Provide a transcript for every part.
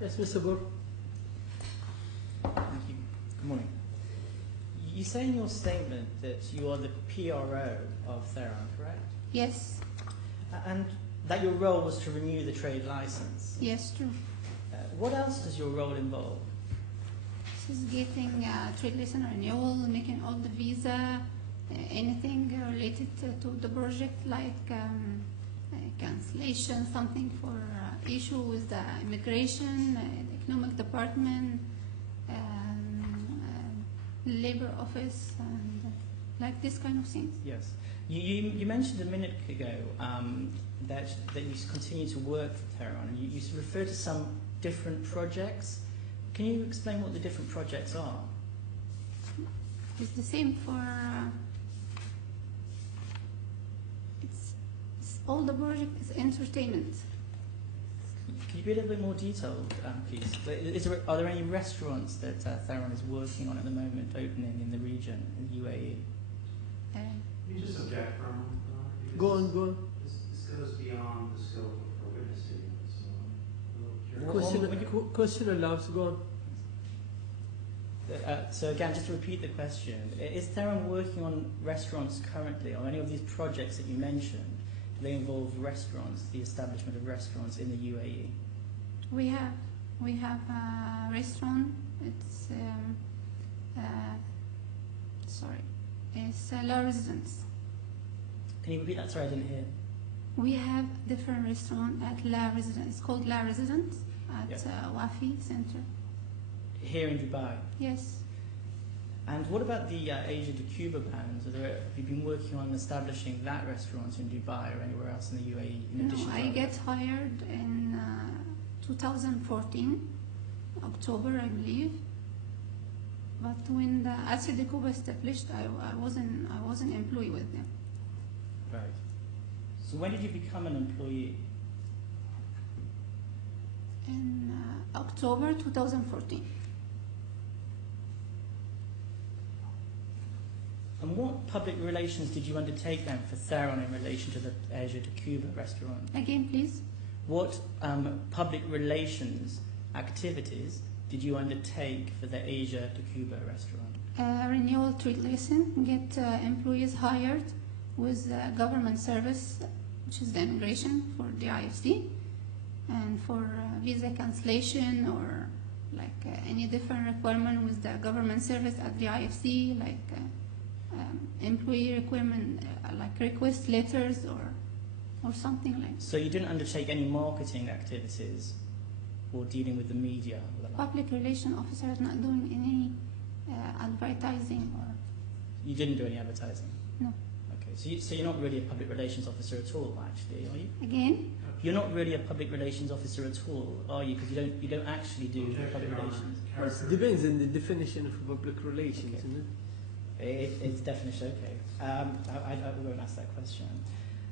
Yes, Mr. Burr. Thank you. Good morning. You say in your statement that you are the PRO of Theron, correct? Yes. And that your role was to renew the trade license. Yes, true. What else does your role involve? This is getting trade license renewal, making all the visa, anything related to the project, like cancellation, something for issue with the immigration, the economic department, labor office, and like this kind of things. Yes. You mentioned a minute ago that you continue to work for Theron, and you referred to some different projects. Can you explain what the different projects are? It's the same for it's all the project is entertainment. Can you be a little bit more detailed, please? Are there any restaurants that Theron is working on at the moment, opening in the region, in the UAE? You just object from. Go on. This goes beyond the scope of witnessing. So Question allows, go on. So again, just to repeat the question, is Theron working on restaurants currently, or any of these projects that you mentioned? Do they involve restaurants, the establishment of restaurants in the UAE? We have a restaurant. It's it's La Residence. Can you repeat that? Sorry, I didn't hear. We have different restaurant at La Residence. It's called La Residence at Wafi Center. Here in Dubai? Yes. And what about the Asia to Cuba plans? Have you been working on establishing that restaurant in Dubai or anywhere else in the UAE? No, I get hired in 2014, October, I believe. But when the Asia de Cuba established, I wasn't employee with them. Right. So when did you become an employee? In October 2014. And what public relations did you undertake then for Theron in relation to the Asia to Cuba restaurant? Again, please. What public relations activities did you undertake for the Asia to Cuba restaurant? Renewal trade license, get employees hired with government service, which is the immigration for the IFC, and for visa cancellation or like any different requirement with the government service at the IFC, like employee requirement, like request letters or something like that. So you didn't undertake any marketing activities or dealing with the media? Public relation officer is not doing any advertising or... You didn't do any advertising? No. Okay, so you're not really a public relations officer at all, actually, are you? Again? You're not really a public relations officer at all, are you? Because you don't actually do public relations. Well, it depends on the definition of public relations, Okay. isn't it? It's definition, okay. I won't ask that question.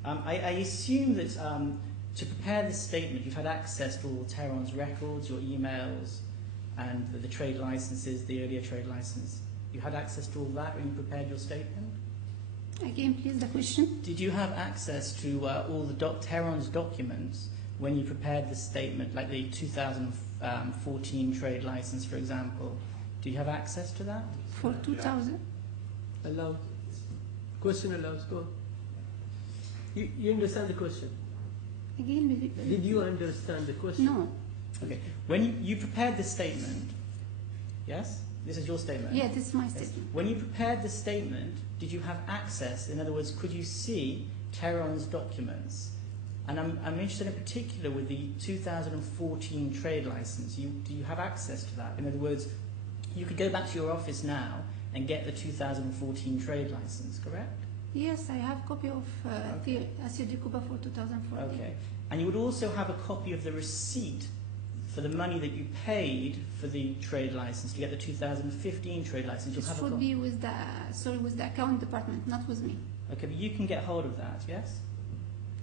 I assume that to prepare this statement, you've had access to all Theron's records, your emails, and the trade licenses, the earlier trade license. You had access to all that when you prepared your statement? Again, please, the question. Did you have access to all the Theron's documents when you prepared the statement, like the 2014 trade license, for example? Do you have access to that? For 2000? Allowed. Question allows, go on. You understand the question? Again, Did you understand the question? No. Okay. When you prepared the statement, yes? This is your statement? Yeah, this is my Yes. statement. When you prepared the statement, did you have access? In other words, could you see Theron's documents? And I'm interested in particular with the 2014 trade license. Do you have access to that? In other words, you could go back to your office now and get the 2014 trade license, correct? Yes, I have copy of the Asia de Cuba for 2014. Okay. And you would also have a copy of the receipt for the money that you paid for the trade license to get the 2015 trade license. It should be with the account department, not with me. Okay, but you can get hold of that, yes?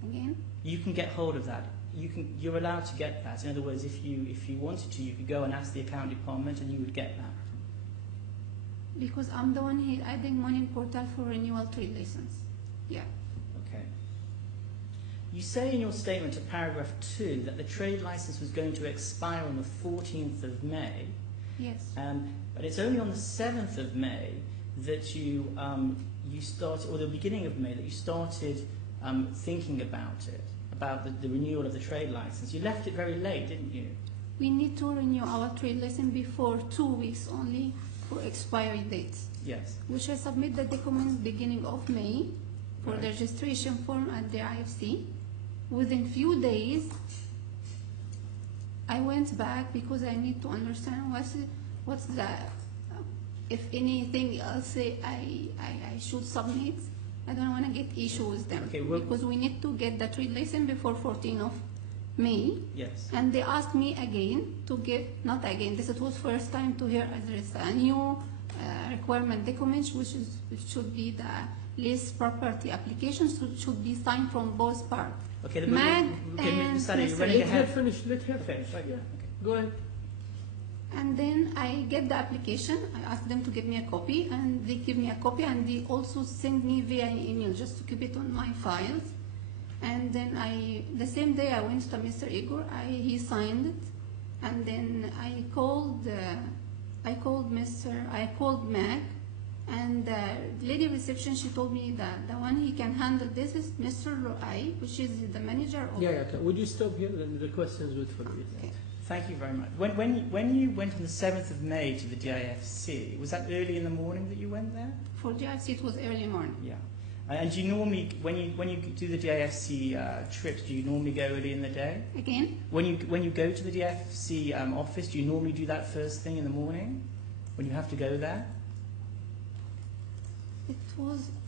Again? You can get hold of that. You're allowed to get that. In other words, if you wanted to, you could go and ask the account department and you would get that. Because I'm the one here adding money in portal for renewal trade license. Yeah. Okay. You say in your statement at paragraph 2 that the trade license was going to expire on the 14th of May, Yes. but it's only on the 7th of May that you started, or the beginning of May, that you started thinking about it, about the renewal of the trade license. You left it very late, didn't you? We need to renew our trade license before 2 weeks only for expiry dates, Yes. which I submit the document beginning of May for the Right. registration form at the IFC. Within few days, I went back because I need to understand what's the, if anything else I should submit. I don't want to get issue with them, Okay, well- because we need to get the trade license before 14th of May. Yes. And they asked me again to give, not again, this was first time to hear there is a new requirement document, which should be the lease property application, so it should be signed from both parts. Okay, Mag okay, and Ms. Sally, you're Mr. running Let her ahead. finish. Let her Okay, finish. right, Yeah. okay. Go ahead. And then I get the application, I ask them to give me a copy, and they give me a copy, and they also send me via email just to keep it on my files. And then the same day I went to Mr. Igor, he signed it, and then I called Mag, and the lady reception, she told me that the one he can handle this is Mr. Loai, which is the manager of. Yeah, yeah. Okay. Would you stop here? Then the questions would follow you. Okay. Thank you very much. When you went on the 7th of May to the DIFC, was that early in the morning that you went there? For GIFC it was early morning. Yeah. And do you normally, when you do the DIFC trips, do you normally go early in the day? Again, When you go to the DIFC office, do you normally do that first thing in the morning when you have to go there?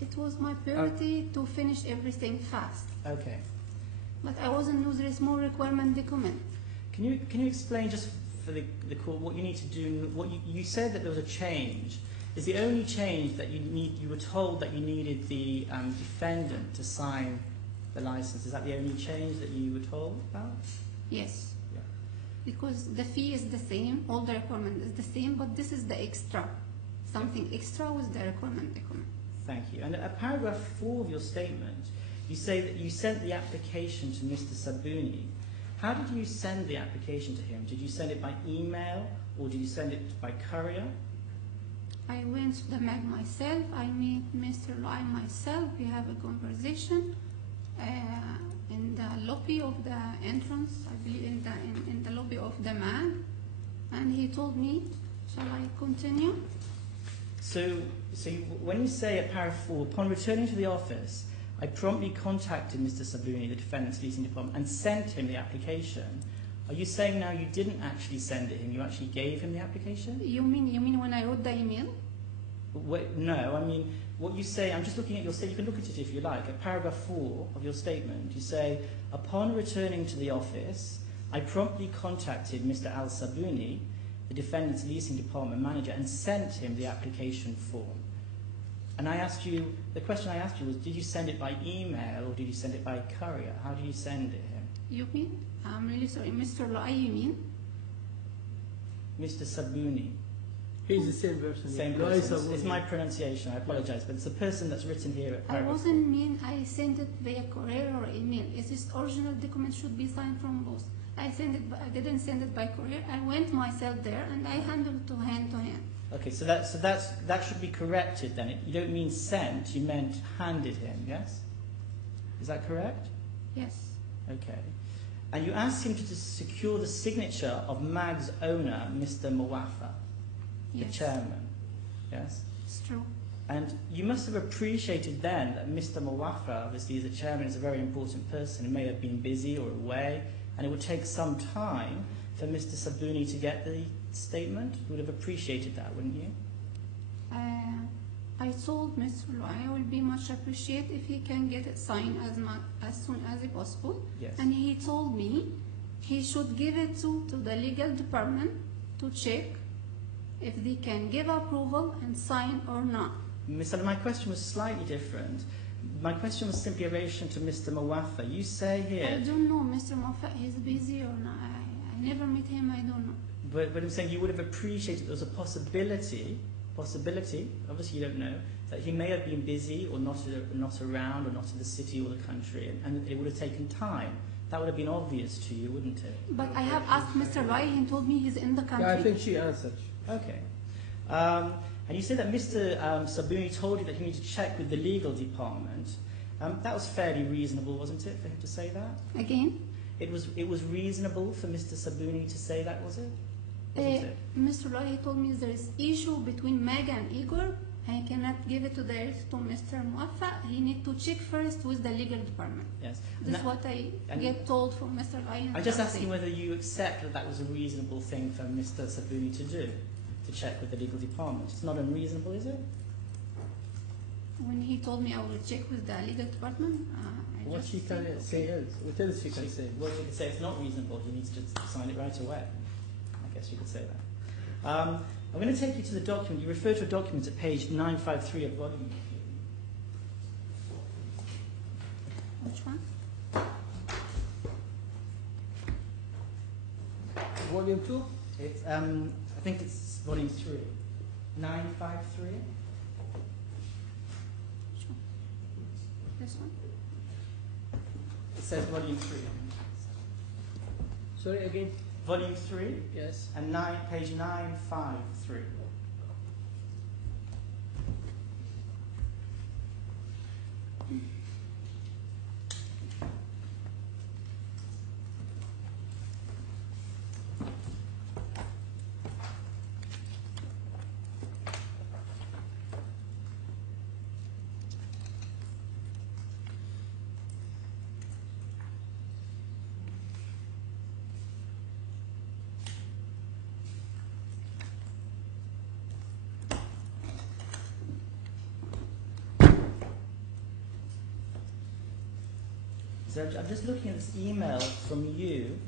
it was my priority to finish everything fast. Okay. But I wasn't know there is more requirement document. Can you explain just for the court what you need to do? What you said that there was a change. Is the only change that you were told that you needed the defendant to sign the license? Is that the only change that you were told about? Yes. Yeah. Because the fee is the same, all the requirement is the same, but this is the extra. Something extra with the requirement document. Thank you. And at paragraph 4 of your statement, you say that you sent the application to Mr. Sabuni. How did you send the application to him? Did you send it by email or did you send it by courier? I went to the MAG myself, I meet Mr. Lai myself, we have a conversation in the lobby of the entrance, I believe in the lobby of the MAG, and he told me, shall I continue? So when you say at paragraph 4, upon returning to the office, I promptly contacted Mr. Sabuni, the defendant's leasing department, and sent him the application. Are you saying now you didn't actually send it him, you actually gave him the application? You mean when I wrote the email? Wait, no, I mean, what you say, I'm just looking at your statement, you can look at it if you like. At paragraph 4 of your statement, you say, upon returning to the office, I promptly contacted Mr. Al-Sabuni, the defendant's leasing department manager, and sent him the application form. And I asked you, the question I asked you was, did you send it by email or did you send it by courier? How did you send it him? You mean? I'm really sorry, Mr. Lai, you mean? Mr. Sabuni. He's the same person. Same No, person. It's my pronunciation, I apologize, but it's the person that's written here at I paragraph wasn't mean I sent it via courier or email. It's just original document should be signed from both. I didn't send it by courier. I went myself there and I handled to hand. Okay, so that should be corrected then. You don't mean sent, you meant handed him, yes? Is that correct? Yes. Okay. And you asked him to secure the signature of MAG's owner, Mr. Mawafa, the Yes. chairman, yes? It's true. And you must have appreciated then that Mr. Mawafa, obviously as a chairman, is a very important person. He may have been busy or away, and it would take some time for Mr. Sabuni to get the statement. You would have appreciated that, wouldn't you? I told Mr. Lai I will be much appreciate if he can get it signed as soon as possible. Yes. And he told me he should give it to the legal department to check if they can give approval and sign or not. Ms. Ali, my question was slightly different. My question was simply in relation to Mr. Mawafa. You say here... I don't know, Mr. Moffat, he's busy or not. I never met him, I don't know. But I'm saying you would have appreciated there was a possibility possibility, obviously you don't know, that he may have been busy or not around or not in the city or the country, and it would have taken time. That would have been obvious to you, wouldn't it? But I have asked Mr. Roy, he told me he's in the country. Yeah, I think she answered. Okay. And you said that Mr. Sabuni told you that he needed to check with the legal department. That was fairly reasonable, wasn't it, for him to say that? Again? It was reasonable for Mr. Sabuni to say that, was it? Wasn't it? Mr. Roy told me there is issue between Meg and Igor. I cannot give it to Mr. Muaffa. He need to check first with the legal department. Yes. This is what I get told from Mr. Roy. I'm just asking whether you accept that that was a reasonable thing for Mr. Sabuni to do, to check with the legal department. It's not unreasonable, is it? When he told me I will check with the legal department, What she can say is, what else she can say? Well, she could say it's not reasonable, he needs to sign it right away. I guess you could say that. I'm going to take you to the document. You refer to a document at page 953 of volume. which one? Volume 2? It's, I think it's volume 3. 953. Which one? This one? It says volume 3. Sorry, again? Volume 3 Yes. and page 953. So I'm just looking at this email from you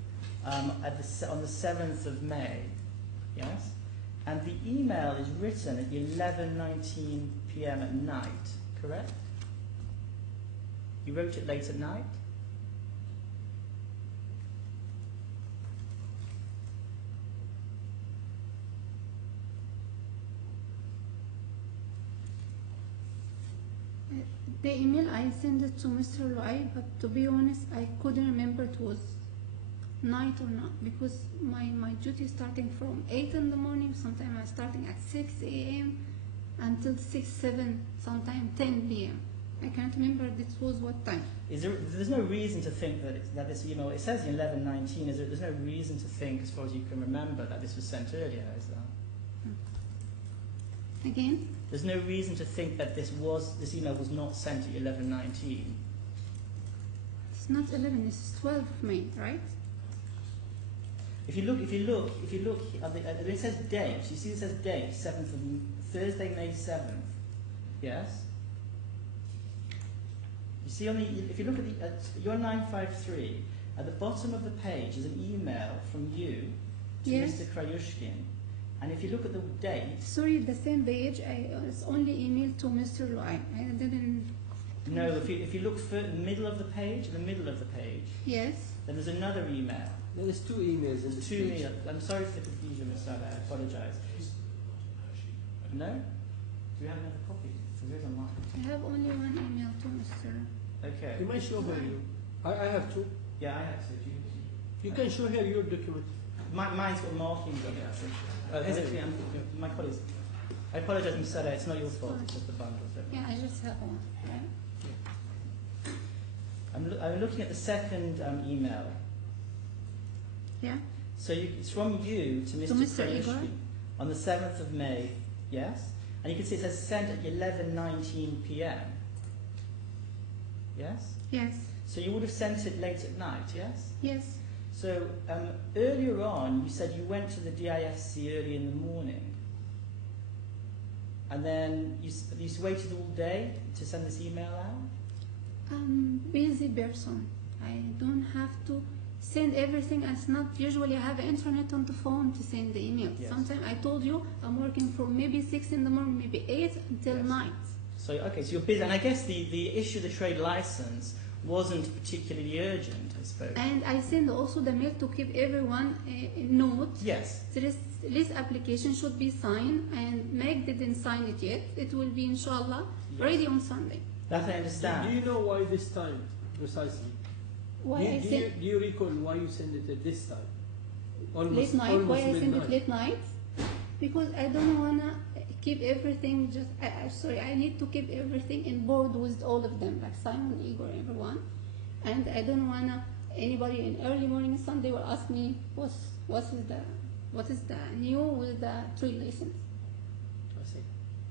on the 7th of May, yes? And the email is written at 11:19 p.m. at night, correct? You wrote it late at night? The email I sent it to Mr. Luai, but to be honest, I couldn't remember it was night or not because my duty is starting from 8 in the morning. Sometimes I'm starting at 6 a.m. until 6, 7, sometimes 10 p.m. I can't remember this was what time. There's no reason to think that this email, it says 11:19, there's no reason to think, as far as you can remember, that this was sent earlier, is there? Again? There's no reason to think that this email was not sent at 11:19. It's not 11, it's 12 of May, right? If you look, it says date. You see, it says date, Thursday, May 7th. Yes. You see if you look at your 953, at the bottom of the page is an email from you to Yes. Mr. Krayushkin, and if you look at the date. Sorry, the same page. It's only emailed to Mr. Luai. I didn't. No, if you look in the middle of the page, Yes. then there's another email. There is 2 emails in the Two emails. I'm sorry for the confusion, Mr. Sada. I apologize. No? Do you have another copy? Because there's online. I have only one email to Mr. Okay. You might show her you. I have 2. Yeah, I have to. You can show her your document. Mine's got markings on it. Basically, my colleagues. I apologize, Mr. Sada. It's not your fault. It's just the bundle. Yeah, I just have one. Right? I'm looking at the second email. Yeah. So it's from you to Mr. Mr. Krayushkin Igor? on the 7th of May, yes? And you can see it says sent at 11:19 p.m. Yes? Yes. So you would have sent it late at night, yes? Yes. So earlier on, you said you went to the DIFC early in the morning. And then you waited all day to send this email out? Busy person. I don't have to send everything. It's not usually I have internet on the phone to send the email. Yes. Sometimes I told you I'm working from maybe 6 in the morning, maybe 8 until Yes. night. So, okay, so you're busy. And I guess the issue of the trade license wasn't particularly urgent, I suppose. And I send also the mail to keep everyone a note. Yes. This application should be signed, and Meg didn't sign it yet. It will be, inshallah, ready on Sunday. That I understand. Do you know why this time, precisely? Why Do you recall why you send it at this time? Late night. Why I send midnight. it late night? Because I don't wanna keep everything. Sorry, I need to keep everything in board with all of them, like Simon, Igor, everyone. And I don't wanna anybody in early morning Sunday will ask me what is the new with the 3 lessons. I see.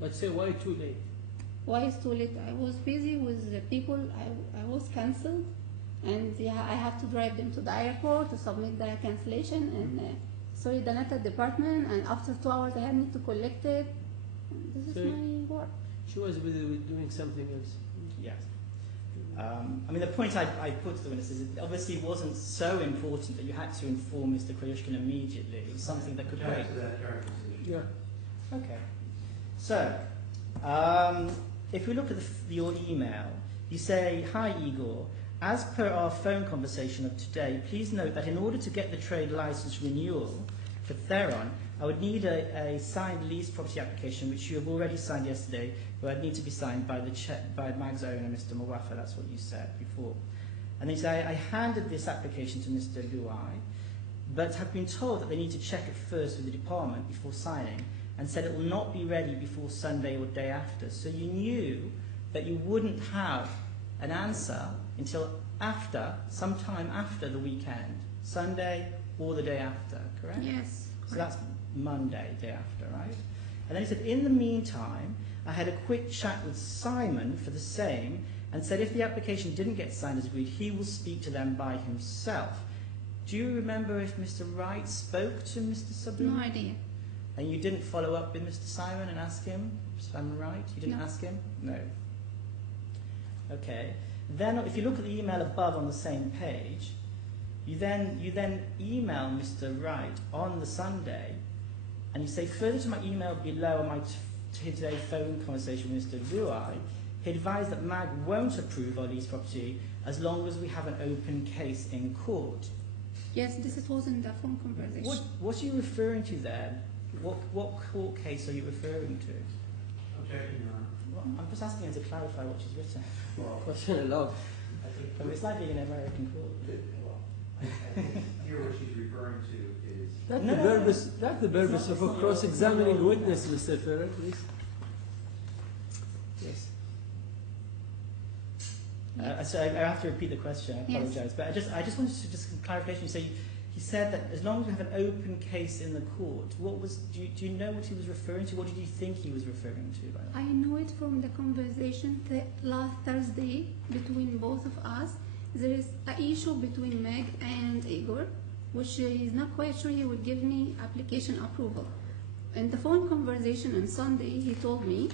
But say why too late? Why is too late? I was busy with the people. I was cancelled, and I have to drive them to the airport to submit the cancellation, and sorry, the NATA department, and after 2 hours I need to collect it. This is my work. She was busy with doing something else. Yes. I mean, the point I put to the witness is it obviously wasn't so important that you had to inform Mr. Kryushkin immediately. It was something that could wait. Back to that characterization. Yeah. Okay. So, if we look at your email, you say, "Hi Igor, as per our phone conversation of today, please note that in order to get the trade license renewal for Theron, I would need a signed lease property application, which you have already signed yesterday, but would need to be signed by Mag's owner, Mr. Mawafa." That's what you said before. And then you say, "I handed this application to Mr. Luai, but have been told that they need to check it first with the department before signing, and said it will not be ready before Sunday or day after." So you knew that you wouldn't have an answer until sometime after the weekend, Sunday or the day after, correct? Yes. So that's Monday, day after, right? And then he said, "In the meantime, I had a quick chat with Simon for the same, and said if the application didn't get signed as agreed, he will speak to them by himself." Do you remember if Mr. Wright spoke to Mr. Sabun? No idea. And you didn't follow up with Mr. Simon and ask him? Simon Wright? You didn't No. ask him? No. Okay. Then, if you look at the email above on the same page, you then email Mr. Wright on the Sunday, and you say, "Further to my email below on my today's phone conversation with Mr. Luai, he advised that MAG won't approve our lease property as long as we have an open case in court." Yes, this was in the phone conversation. What are you referring to there? What court case are you referring to? Objection, Your Honor. Well, I'm just asking her to clarify what she's written. Well, Question allowed. I think, I mean, it's like being in an American court. well, I think here what she's referring to is, That's No, the no, no. purpose. That's the purpose It's of a not cross-examining your- witness, Mr. Theron, please. Yes. So I have to repeat the question. I Yes. apologise, but I just wanted to just clarification. So he said that as long as we have an open case in the court, do you know what he was referring to? What did you think he was referring to by that? I know it from the conversation last Thursday between both of us. There is an issue between Meg and Igor, which he's not quite sure he would give me application approval. In the phone conversation on Sunday, he told me,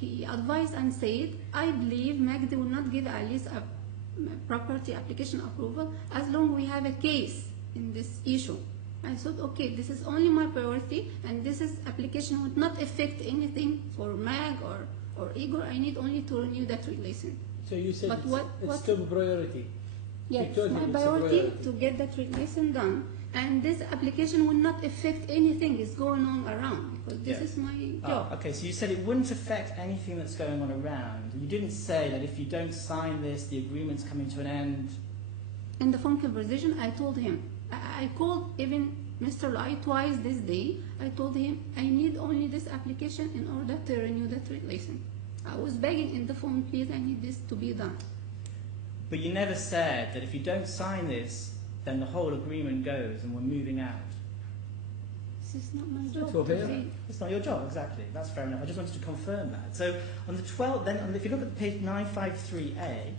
he advised and said, "I believe Meg will not give at least a property application approval as long as we have a case in this issue." I said, "Okay, this is only my priority, and this application would not affect anything for Mag or Igor. I need only to renew that relation." So you said But it's top priority. Yes, told my him it's a priority priority. to get that relation done, and this application will not affect anything is going on around, because this Yeah. is my Oh, job. okay, so you said it wouldn't affect anything that's going on around. You didn't say that if you don't sign this, the agreement's coming to an end. In the phone conversation, I told him, I called even Mr. Lai twice this day. I told him I need only this application in order to renew that relation. I was begging in the phone, please, I need this to be done. But you never said that if you don't sign this, then the whole agreement goes and we're moving out. This is not my That's job okay. to say. It's not your job, exactly. That's fair enough. I just wanted to confirm that. So on the 12th, then if you look at page 953A,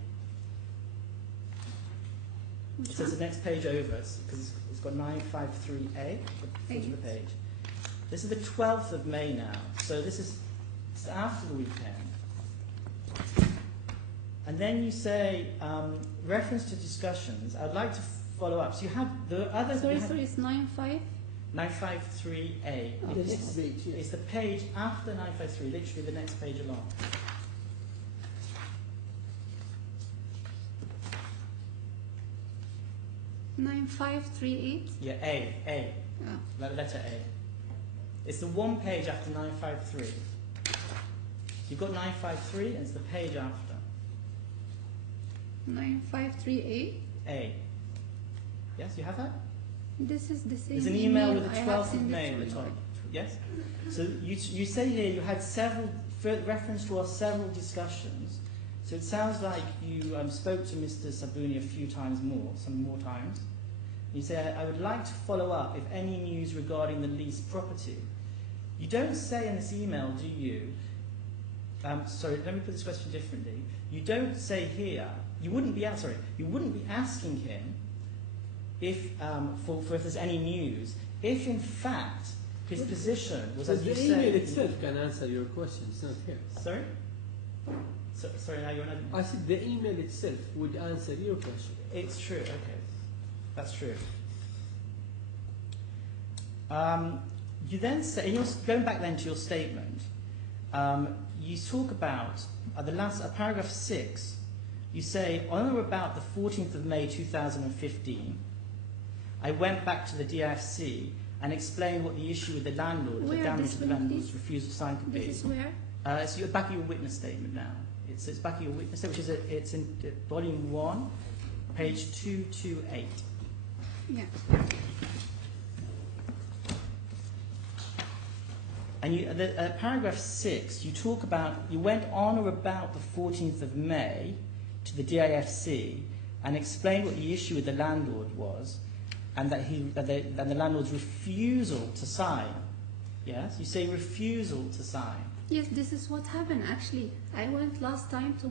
Which it says one? the next page over, because it's got 953A, the foot of the page. This is the 12th of May now, so it's after the weekend. And then you say, reference to discussions, I'd like to follow up. So you have the other... Sorry, it's 9.5. 953A. Oh, The yes. next page, yes. It's the page after 953, literally the next page along. 9538. Yeah, A. Oh. Letter A. It's the one page after 953. You've got 953 and it's the page after. 9538. A. Yes, you have that? This is the same. There's an email with the I have 12th of sent May it on the to top. you. Yes? So you say here you had several, reference to our several discussions. So it sounds like you spoke to Mr. Sabuni a few times more, some more times. You say, I would like to follow up if any news regarding the leased property. You don't say in this email, do you? Sorry, let me put this question differently. You don't say here, you wouldn't be asking him if if there's any news, if in fact his position was, as you the say, email itself can answer your question. It's not here. Sorry? Sorry, now you're not. I said the email itself would answer your question. It's true. Okay, that's true. You then say, going back then to your statement, you talk about the last paragraph 6. You say, on or about the 14th of May 2015, I went back to the DFC and explained what the issue with the landlord, the damage to the landlord's refusal to sign could be. This is where? It's back of your witness statement now. It's back of your witness statement, which is it's in volume 1, page 228. Yeah. And paragraph 6, you talk about, you went on or about the 14th of May to the DIFC and explained what the issue with the landlord was and that the landlord's refusal to sign. Yes? You say refusal to sign. Yes, this is what happened actually. I went last time to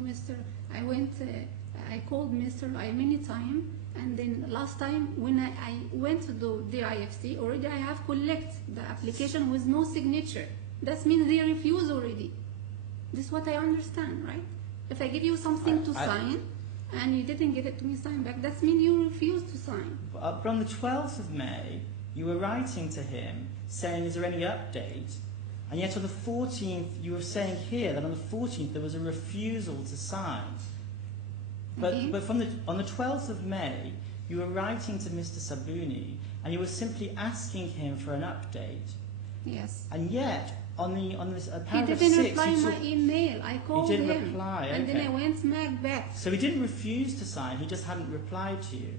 I called Mr. I many times, and then last time when I went to the IFC, already I have collect the application with no signature. That means they refuse already. This is what I understand, right? If I give you something to sign, and you didn't give it to me sign back, that means you refuse to sign. But on the 12th of May, you were writing to him saying, is there any update? And yet on the 14th, you were saying here that on the 14th there was a refusal to sign. But on the 12th of May, you were writing to Mr. Sabuni, and you were simply asking him for an update. Yes. And yet, on this He paragraph didn't 6, reply my email. I called him. He didn't reply, and okay. then I went back. So he didn't refuse to sign, he just hadn't replied to you.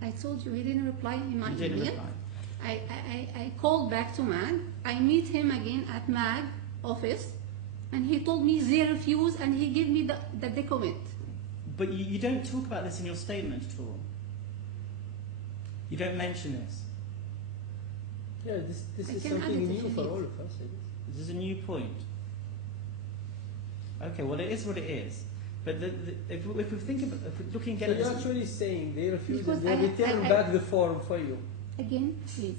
I told you he didn't reply in my He didn't email. reply. I called back to MAG. I meet him again at MAG office, and he told me they refuse, and he gave me the document. But you don't talk about this in your statement at all. You don't mention this. Yeah, this is can add something it new if you for need. all of us. This is a new point. Okay, well it is what it is. But if we think about, if we're looking again So at you're this, actually saying they refuse Because and they return back the form for you. Again, please.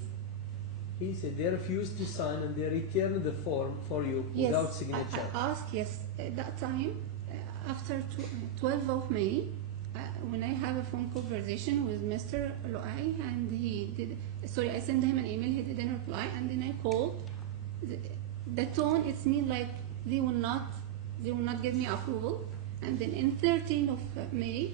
He said they refused to sign and they returned the form for you Yes, without signature. I asked, yes, at that time, after 12th of May, when I have a phone conversation with Mr. Loai, and I sent him an email, he didn't reply, and then I called. The tone, it's mean like they will not give me approval. And then in 13th of May,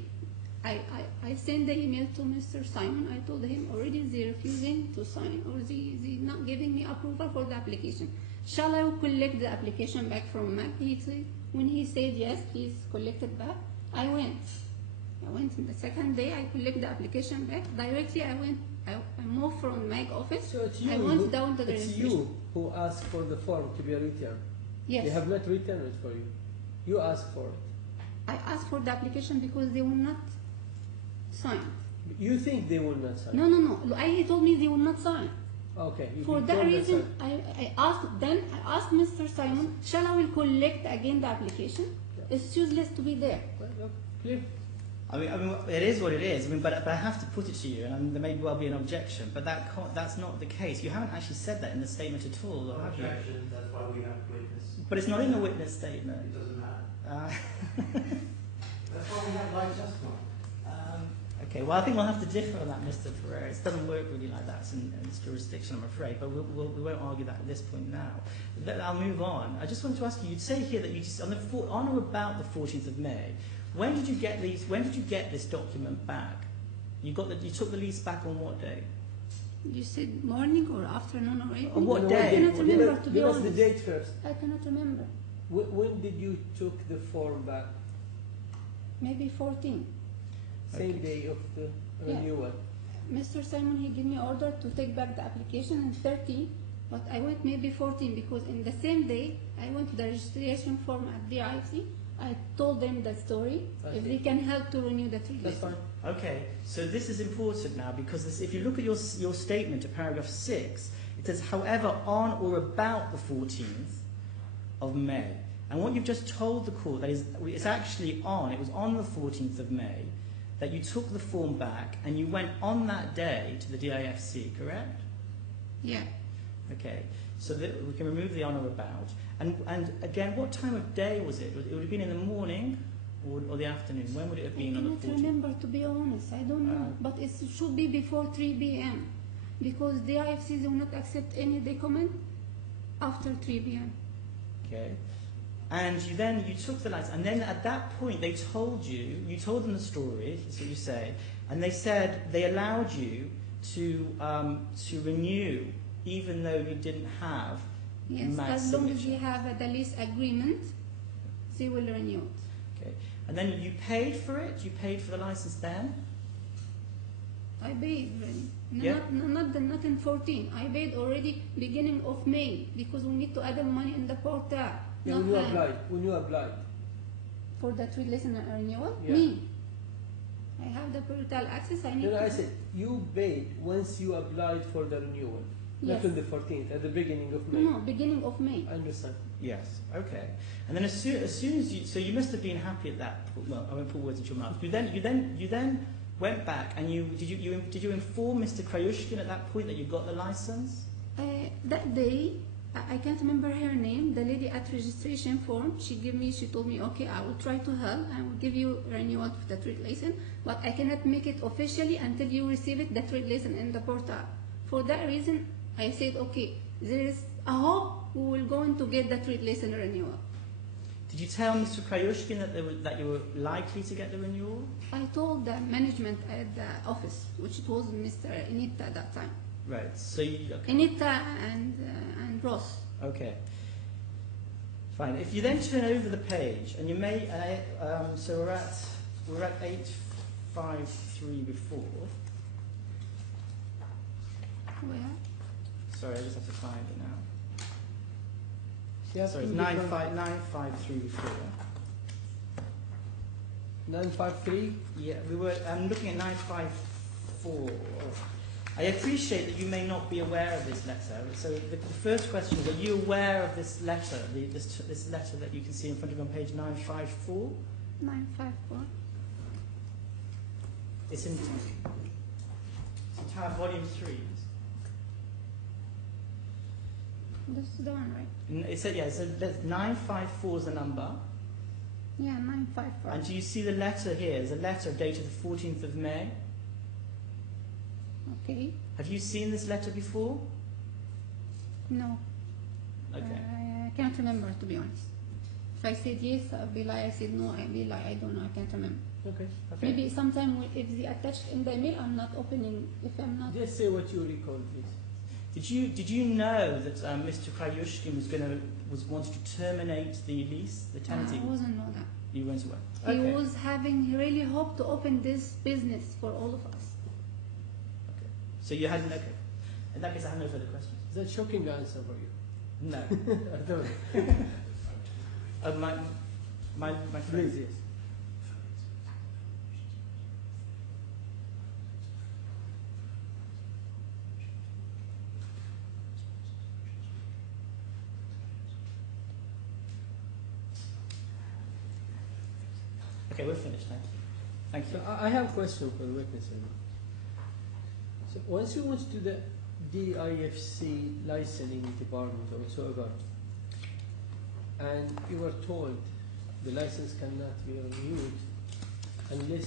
I sent the email to Mr. Simon. I told him already they're refusing to sign, or they not giving me approval for the application. Shall I collect the application back from MAC? When he said yes, please collect it back. I went the second day. I collect the application back directly. I moved from MAC office. So it's you I went down to the it's registration. you who asked for the form to be returned. Yes. They have not returned it for you. You asked for it. I asked for the application because they will not sign. You think they will not sign? No. He told me they will not sign. Okay. For that reason, I asked Mr. Simon, shall I will collect again the application? Yeah. It's useless to be there. Clear. I mean, it is what it is. I mean, but I have to put it to you, and there may well be an objection, but that's not the case. You haven't actually said that in the statement at all, or have you? Objection, that's why we have witness. But it's not in the witness statement. It doesn't matter. Uh, That's why we have live testimony. Okay, well, I think we'll have to differ on that, Mr. Ferrer. It doesn't work really like that in this jurisdiction, I'm afraid, but we won't argue that at this point now. I'll move on. I just wanted to ask you, you'd say here that you just, on or about the 14th of May, when did you get this document back? You took the lease back on what day? You said morning or afternoon or evening? On what No, day? I cannot remember, to be Give us the honest. date first. I cannot remember. When did you took the form back? Maybe 14. Same Okay. day of the Yeah. renewal. Mr. Simon, he gave me order to take back the application on 13, but I went maybe 14 because in the same day I went to the registration form at the IFC. I told them the story, I if see. they can help to renew the trade That's license. fine. Okay, so this is important now because if you look at your statement at paragraph 6, it says, however, on or about the 14th of May. And what you've just told the court, that is, it's actually on, it was on the 14th of May that you took the form back and you went on that day to the DIFC, correct? Yeah, Okay, so that we can remove the on or about. And again, what time of day was it? It would have been in the morning or the afternoon. When would it have I been on the cannot 14th? remember, to be honest. I don't know, but it should be before 3 p.m. because the IFCs will not accept any document after 3 p.m. Okay. And you took the license, and then at that point they told you told them the story, that's what you say, and they said they allowed you to renew even though you didn't have Yes, Matt's as long as signature. you have the lease agreement, they will renew it. Okay. And then you paid for it? You paid for the license then? I paid already. Yeah. Not in 14. I paid already beginning of May because we need to add the money in the portal. Yeah, not when you hand. applied. When you applied. For the trade license renewal? Yeah. Me. I have the portal access. I need No, to. I said you paid once you applied for the renewal. Yes. Not on the 14th, at the beginning of May. No, beginning of May. I understand. Yes. Okay. And then as soon as you, so you must have been happy at that point. Well, I won't put words into your mouth. You then went back and did you inform Mr. Krayushkin at that point that you got the license? That day, I can't remember her name. The lady at registration form, she told me, okay, I will try to help. I will give you renewal of the trade license, but I cannot make it officially until you receive it, the trade license in the portal. For that reason, I said, okay, there is a hope we will going to get the trade license renewal. Did you tell Mr. Krayushkin that you were likely to get the renewal? I told the management at the office, which it was Mr. Inita at that time. Right. So you, okay. Inita and Ross. Okay. Fine. If you then turn over the page, and you may, so we're at 853 before. Where? Sorry, I just have to find it now. Yeah, Sorry, it's 953 before. 953. Yeah, I'm looking at 954. I appreciate that you may not be aware of this letter. So the first question is, are you aware of this letter, this letter that you can see in front of you on page 954? 954. It's in tab volume 3. This is the one, right? It said, yeah, so 954 is the number. Yeah, 954. And do you see the letter here? There's a letter dated the 14th of May. Okay. Have you seen this letter before? No. Okay. I can't remember, to be honest. If I said yes, I'll be like. I said no, I'll be like, I don't know, I can't remember. Okay. Maybe sometime if they attached in the email, I'm not opening. If I'm not. Just say what you recall, please. Did you know that Mr. Krayushkin was wanting to terminate the lease, the tenancy? I wasn't know that. You weren't aware. He Okay. was having really hope to open this business for all of us. Okay. So you hadn't. Okay. In that case, I have no further questions. Is that a shocking answer for you? No. I don't. My friend. Please, yes. Okay, we're finished. Thank you. Thank you. So I have a question for the witness. So once you went to the DIFC licensing department or whatsoever, and you were told the license cannot be renewed unless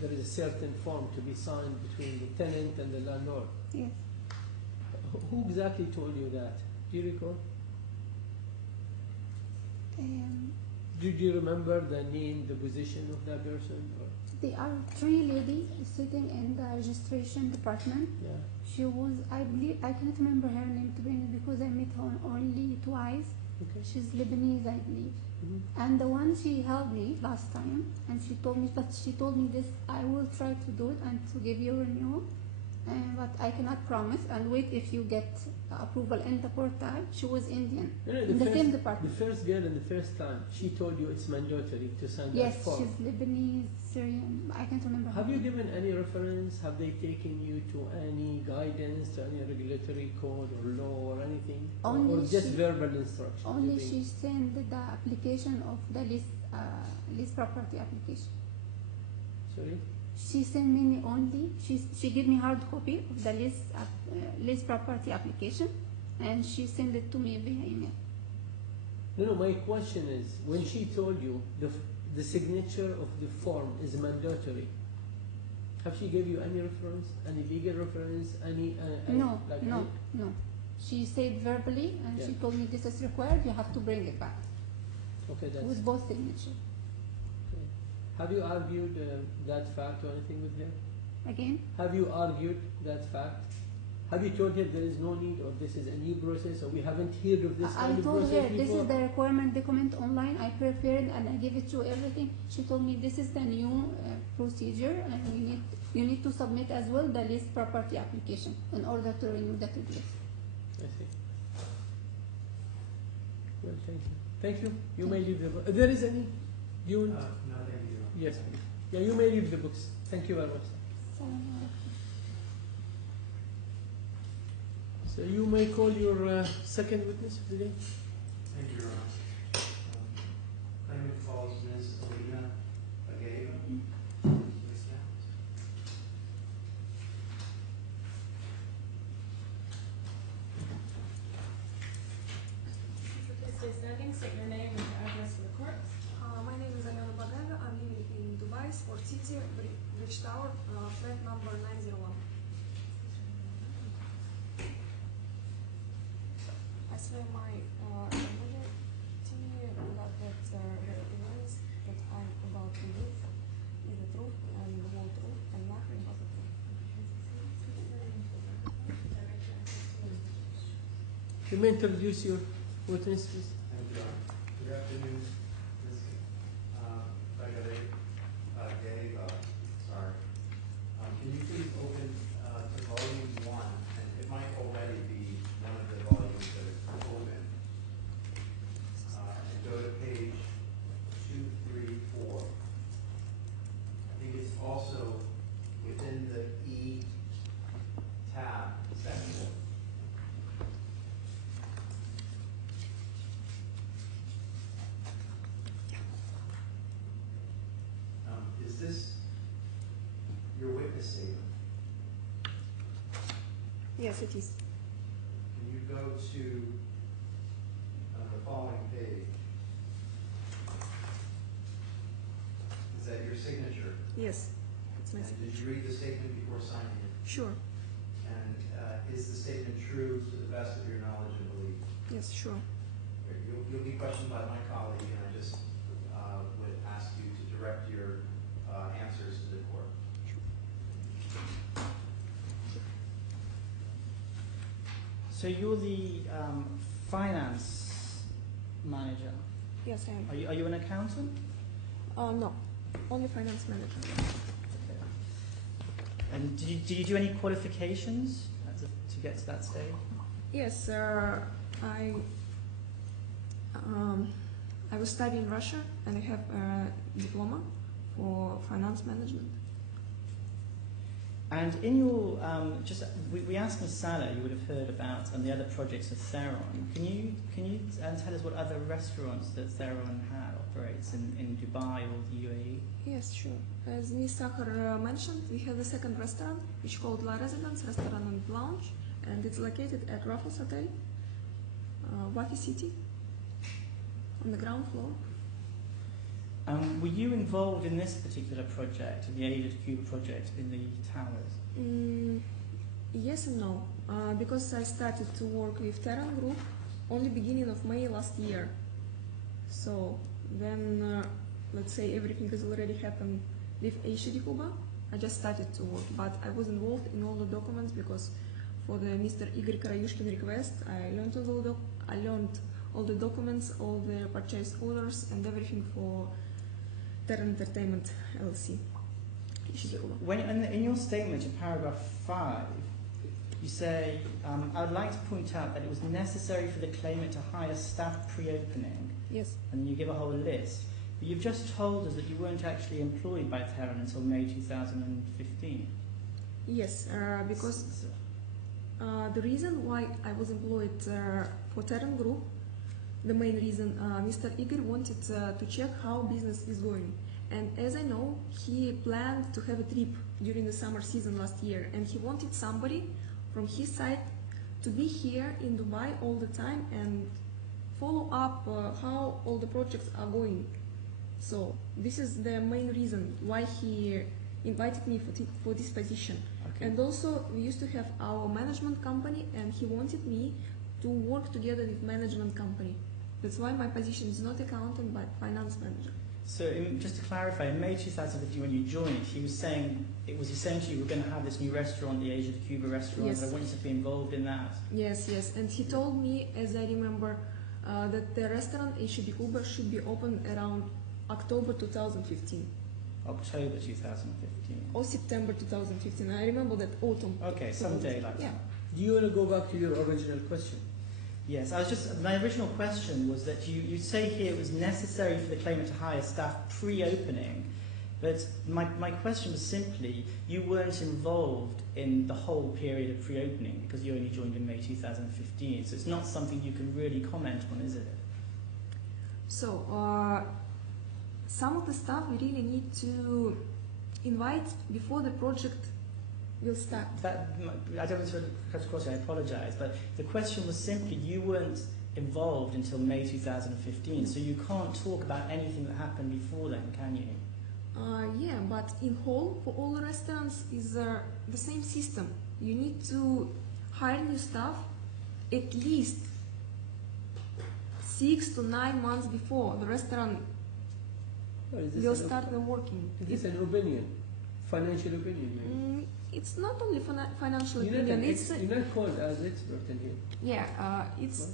there is a certain form to be signed between the tenant and the landlord. Yes. Who exactly told you that? Do you recall? Um, Did you remember the name, the position of that person? Or? There are three ladies sitting in the registration department. Yeah. She was, I believe, I can't remember her name to be honest because I met her only twice. Okay. She's Lebanese, I believe. Mm-hmm. And the one she helped me last time, and she told me this, I will try to do it and to give you a renewal, but I cannot promise. And wait if you get approval in the portal. She was Indian, No, in the same department. The first girl and the first time, she told you it's mandatory to sign Yes, that form. she's Lebanese, Syrian. I can't remember. Have her you name. given any reference? Have they taken you to any guidance, to any regulatory code or law or anything? Only or just she- verbal instructions? Only you think? she sent the application of the lease property application. Sorry? She sent me only. She gave me hard copy of the lease property application, and she sent it to me via email. No, my question is, when she told you the signature of the form is mandatory, have she gave you any reference, any legal reference, any No. any- She said verbally, and Yeah. she told me this is required. You have to bring it back Okay, that's. with both signatures. Okay. Have you argued that fact or anything with her? Again, Have you argued that fact? Have you told her there is no need, or this is a new process, or we haven't heard of this I kind of told process her before? this is the requirement document online. I prepared and I gave it to everything. She told me this is the new procedure, and you need to submit as well the lease property application in order to renew the lease. I see. Well, thank you. Thank you. You may leave the book. There is any? You? No, thank you. Yes, please. Yeah, you may leave the books. Thank you very much. So you may call your second witness of the day. Thank you, Your Honor. Claimant calls Ms. Alina Agave. Please stay standing, state your name and your address for the court. My name is Alina Bagava. I'm living in Dubai, Sport City, Bridge Tower, flat number 901. I swear my ability that the events that I'm about to give is the truth and the whole truth and nothing but the truth. You may introduce your witness, please. Thank you, Your Honor. Good afternoon, Ms. Agave. Sorry. Can you please open to volume 1, and it might already be one of the volumes that is open, and go to page 234. I think it's also within the E tab section. Is this your witness statement? Yes, it is. Can you go to the following page? Is that your signature? Yes, it's my And signature. did you read the statement before signing it? Sure. And is the statement true to the best of your knowledge and belief? Yes, sure. You'll be questioned by my colleague, and I just would ask you to direct your answers to the court. So you're the finance manager. Yes, I am. Are you an accountant? No, only finance manager. Okay. And did you do any qualifications to get to that stage? Yes, I was studying in Russia, and I have a diploma for finance management. And in your, we asked Ms. Salah, you would have heard about, and the other projects of Theron. Can you tell us what other restaurants that Theron operates in Dubai or the UAE? Yes, sure. As Ms. Sakhar mentioned, we have a second restaurant, which is called La Residence Restaurant and Lounge, and it's located at Raffles Hotel, Wafi City, on the ground floor. Were you involved in this particular project, the Aided Cuba project in the towers? Yes and no, because I started to work with Theron Group only beginning of May last year. So then, let's say everything has already happened with HD Kuba. I just started to work, but I was involved in all the documents because for the Mr. Igor Karayushkin request, I learned all the documents, all the purchase orders, and everything for Theron Entertainment LLC. HD Kuba. When in your statement in paragraph 5, you say, I would like to point out that it was necessary for the claimant to hire staff pre-opening, Yes. and you give a whole list. But you've just told us that you weren't actually employed by Theron until May 2015. Yes, because the reason why I was employed for Theron Group, the main reason, Mr. Igor wanted to check how business is going. And as I know, he planned to have a trip during the summer season last year, and he wanted somebody from his side to be here in Dubai all the time and follow up how all the projects are going. So this is the main reason why he invited me for this position. Okay. And also we used to have our management company, and he wanted me to work together with management company. That's why my position is not accountant but finance manager. So just to clarify, in May 2015 when you joined, he was saying it was essentially we're going to have this new restaurant, the Asia de Cuba restaurant, Yes. and I want you to be involved in that. Yes, yes. And he told me, as I remember, that the restaurant Asia de Cuba should be open around October 2015 October 2015. or September 2015. I remember that autumn. Okay, someday like Yeah. that. Do you want to go back to your original question? Yes, my original question was that you say here it was necessary for the claimant to hire staff pre-opening, but my question was simply, you weren't involved in the whole period of pre-opening because you only joined in May 2015, so it's not something you can really comment on, is it? So, some of the stuff we really need to invite before the project will start. I don't want to cut across you, I apologise, but the question was simply you weren't involved until May 2015, so you can't talk about anything that happened before then, can you? Yeah, but in whole, for all the restaurants is the same system. You need to hire new staff at least 6 to 9 months before the restaurant Or is this will an start the working. Is this an opinion? Financial opinion, maybe? It's not only financial You're not, opinion. you're not called as expert in here. Yeah, it's.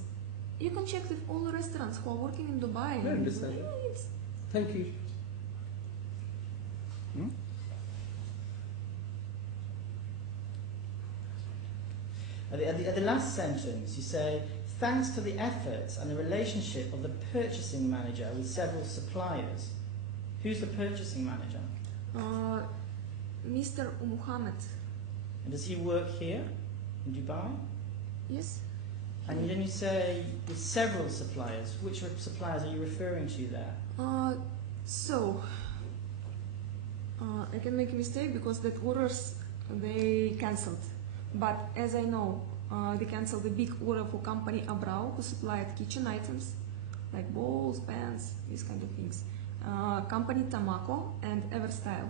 You can check with all the restaurants who are working in Dubai. I understand. Yeah, it's, Thank you. At the last sentence, you say, thanks to the efforts and the relationship of the purchasing manager with several suppliers. Who's the purchasing manager? Mr. Muhammad. And does he work here in Dubai? Yes. And then you say with several suppliers. Which suppliers are you referring to there? I can make a mistake because that orders they cancelled. But as I know, they cancelled the big order for company Abrao, who supplied kitchen items like bowls, pans, these kind of things. Company Tamako and Everstyle.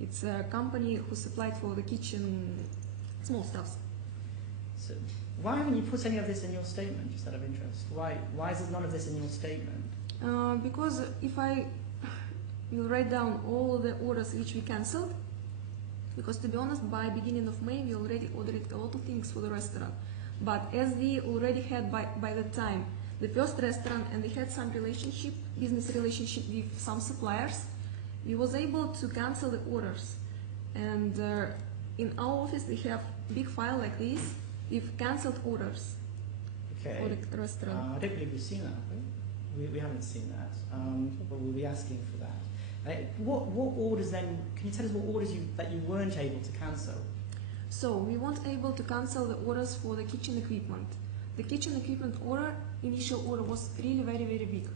It's a company who supplied for the kitchen small stuffs. So why haven't you put any of this in your statement, just out of interest? Why is there none of this in your statement? Because if I will write down all the orders which we cancelled, because to be honest, by beginning of May we already ordered a lot of things for the restaurant. But as we already had by the time the first restaurant and we had some business relationship with some suppliers, we was able to cancel the orders. And in our office we have big file like this with cancelled orders Okay. for the restaurant. I don't believe we've seen that, have we? We haven't seen that, but we'll be asking for that. What orders then, can you tell us what orders that you weren't able to cancel? So we weren't able to cancel the orders for the kitchen equipment. The kitchen equipment order, initial order was really very, very big.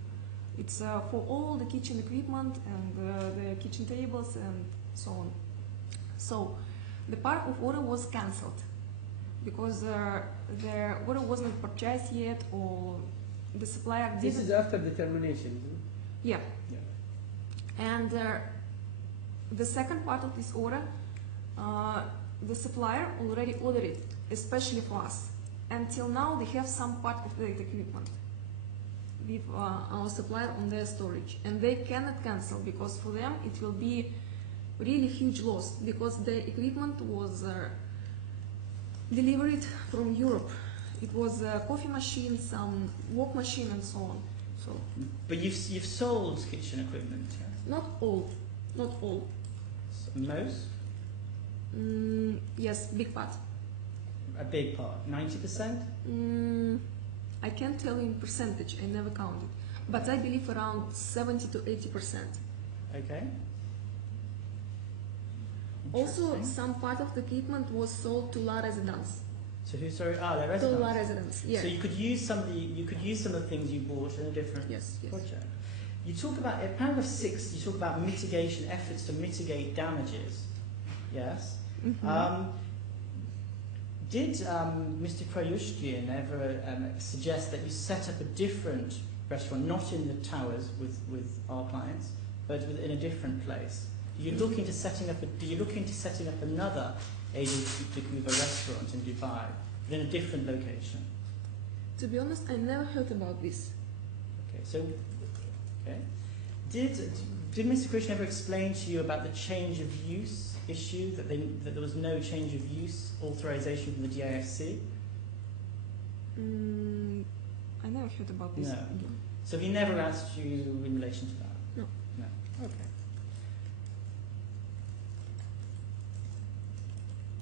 It's for all the kitchen equipment and the kitchen tables and so on. So the part of order was cancelled because the order wasn't purchased yet or the supplier didn't. This is after the termination, isn't it? Yeah. Yeah. And the second part of this order, the supplier already ordered it, especially for us. Until now, they have some part of the equipment with our supplier on their storage, and they cannot cancel because for them it will be really huge loss because the equipment was delivered from Europe. It was a coffee machine, some wok machine, and so on. So But you've sold kitchen equipment, yeah? not all, not all. Most? Yes, big part. A big part? 90%? I can't tell you in percentage. I never counted, but I believe around 70 to 80%. Okay. Also, Interesting. some part of the equipment was sold to La Residence. So who? Sorry. Ah, the To residents. La Residence, yes. So you could use some of the things you bought in a different Yes, yes. project. You talk about in paragraph 6. You talk about mitigation efforts to mitigate damages. Yes. Did Mr. Krayushkin ever suggest that you set up a different restaurant, not in the towers with our clients, but in a different place? Do you look into setting up another Agent Cuba restaurant in Dubai, but in a different location? To be honest, I never heard about this. Okay, so did Mr. Krishna ever explain to you about the change of use issue, that there was no change of use authorization from the DIFC? I never heard about this. No. So he never asked you in relation to that? No. No. Okay.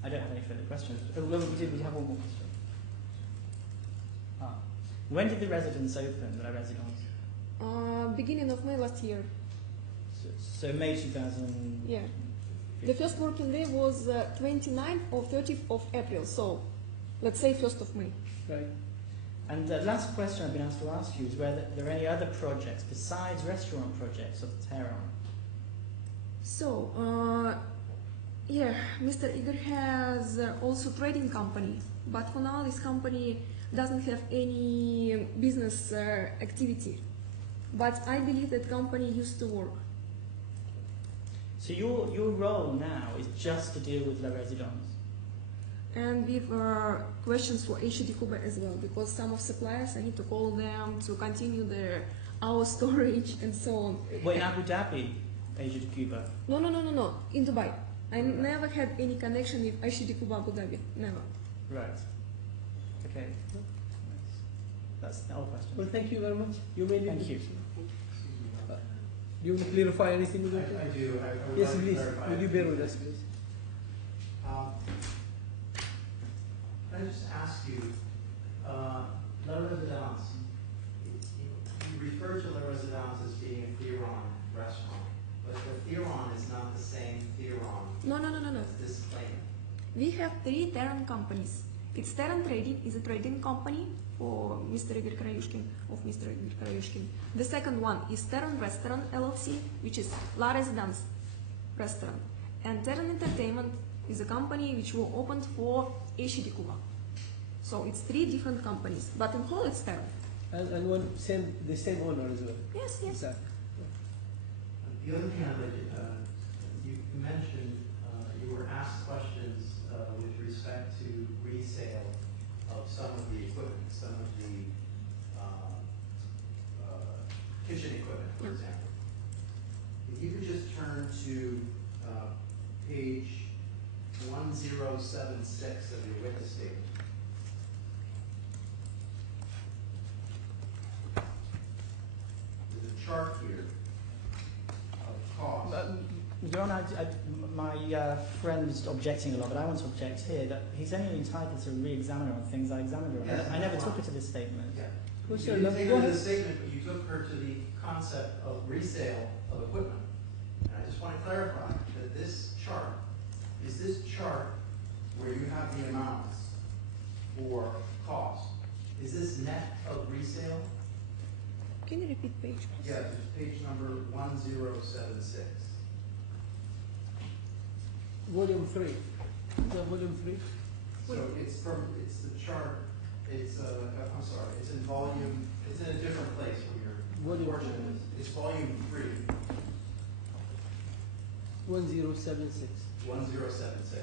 I don't have any further questions. Oh, well, we have one more question. When did the residence open, the residence? Beginning of May last year. So May 2000. Yeah. The first working day was 29th or 30th of April, so let's say 1st of May. Right. And the last question I've been asked to ask you is whether there are any other projects besides restaurant projects of Theron. So, yeah, Mr. Igor has also trading company, but for now this company doesn't have any business activity. But I believe that company used to work. So your role now is just to deal with La Residence? And with questions for HD Cuba as well, because some of suppliers I need to call them to continue their our storage and so on. Well, in Abu Dhabi, Asia de Cuba. No, in Dubai. I never had any connection with HD Cuba Abu Dhabi, never. Right. Okay. That's all questions. Well, thank you very much. You made it. Thank you. Do you want to clarify anything with that? I do. I would Yes, like to please. clarify Would you a bear few with us, things. please? Can I just ask you, La Residence, you refer to La Residence as being a Theron restaurant, but the Theron is not the same Theron No. as this claim. We have 3 Theron companies. It's Theron Trading, is a trading company for Mr. Igor Krayushkin, of Mr. Igor Krayushkin. The second one is Theron Restaurant LLC, which is La Residence Restaurant. And Theron Entertainment is a company which will open for HD Cuba. So it's 3 different companies, but in whole it's Theron. And the same owner as well. Yes. Exactly. The other thing I'd like to, you mentioned, you were asked questions with respect to resale of some of the equipment, some of the kitchen equipment, for example. If you could just turn to page 1076 of your witness statement. There's a chart here of costs. Your Honor, my friend's objecting a lot, but I want to object here that he's only entitled to re-examine her on things I examined her on. Yes, I never that's took fine. her to this statement. Yeah. Well, You sir, didn't take go her to ahead. the statement, but you took her to the concept of resale of equipment. And I just want to clarify that this chart, is this chart where you have the amounts for cost, is this net of resale? Can you repeat page, please? Yeah, it's page number 1076. Volume 3. Volume 3. So it's the chart, I'm sorry, it's in volume, it's in a different place from your Volume portion. It's volume 3, 1076. 1076.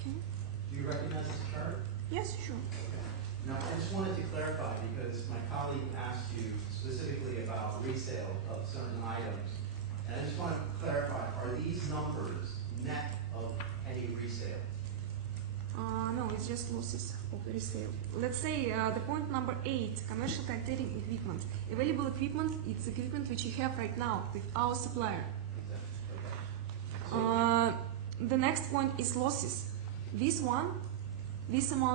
Okay. Do you recognize this chart? Yes, sure. Now I just wanted to clarify because my colleague asked you specifically about resale of certain items. And I just want to clarify, are these numbers net of any resale? No, it's just losses of resale. Let's say the point number 8, commercial trading equipment. Available equipment, it's equipment which you have right now with our supplier. Okay. The next point is losses. This one, this amount